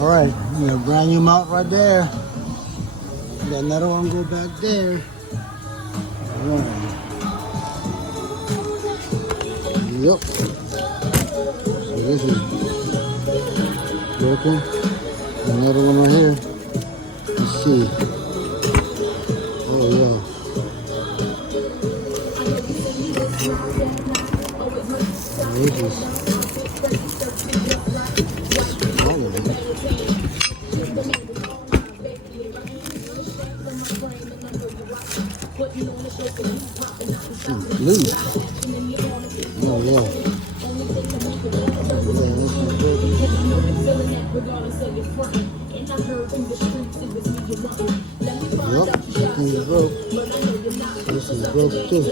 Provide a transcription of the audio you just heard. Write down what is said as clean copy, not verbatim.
Alright, you got a brand new mount right there. Got another one go back there. Alright. Yep. So this is broken. Another one right here. Let's see. Oh yeah. This is all of it. Blue. Oh yeah. Yep, this is broke. This is broke too.